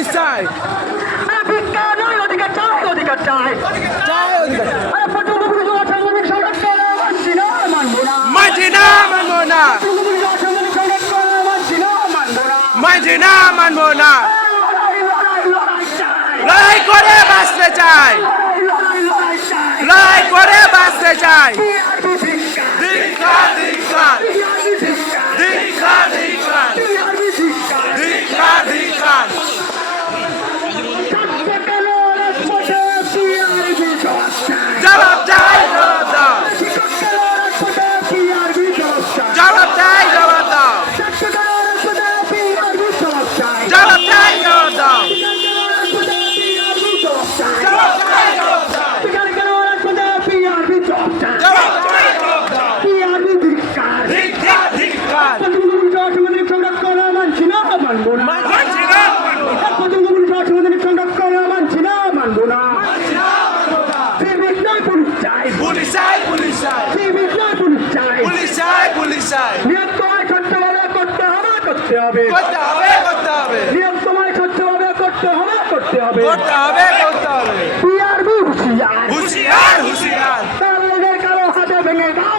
police চাই ভিক্ষা নয় অধিকার চাই অধিকার চাই আরে পটুয়াপুলিশ অসাংবিধানিক সংরক্ষণ মানছি না মানবো না মানছি না মানবো না পটুয়াপুলিশ অসাংবিধানিক সংরক্ষণ মানছি না মানবো না মানছি না মানবো না লড়াই লড়াই লড়াই চাই লড়াই করে বাঁচতে চাই লড়াই লড়াই চাই লড়াই করে বাঁচতে চাই টিআরপি ভিক্ষা ধিক্কার ধিক্কার টিআরপি ভিক্ষা ধিক্কার ধিক্কার টিআরপি ভিক্ষা ধিক্কার ধিক্কার থাকবে কেন রাজপথে টিআরপি জবাব চাই জবাব চাই জবাব দাও শিক্ষক কেন রাজপথে টিআরপি জবাব চাই জবাব চাই জবাব দাও ছাত্র কেন রাজপথে টিআরপি জবাব চাই জবাব চাই জবাব দাও জবাব চাই জবাব দাও ঠিকানা কেন রাজপথে টিআরপি জবাব চাই জবাব চাই জবাব দাও টিআরপি ধিক্কার ধিক্কার ধিক্কার পটুয়াপুলিশ অসাংবিধানিক সংরক্ষণ মানছি না মানবো না মানছি না মানবো না পটুয়াপুলিশ অসাংবিধানিক সংরক্ষণ মানছি না মানবো না সিভিক নয় পুলিশ চাই পুলিশ চাই পুলিশ চাই সিভিক নয় পুলিশ চাই পুলিশ চাই পুলিশ চাই নিয়ম তোমায় সত্যভাবে করতে হবে করতে হবে করতে হবে করতে হবে নিয়ম তোমায় সত্যভাবে করতে হবে করতে হবে করতে হবে করতে হবে টিআরপি হুঁশিয়ার হুঁশিয়ার হুঁশিয়ার তার লেগে কারো হাতে ভেঙে দাও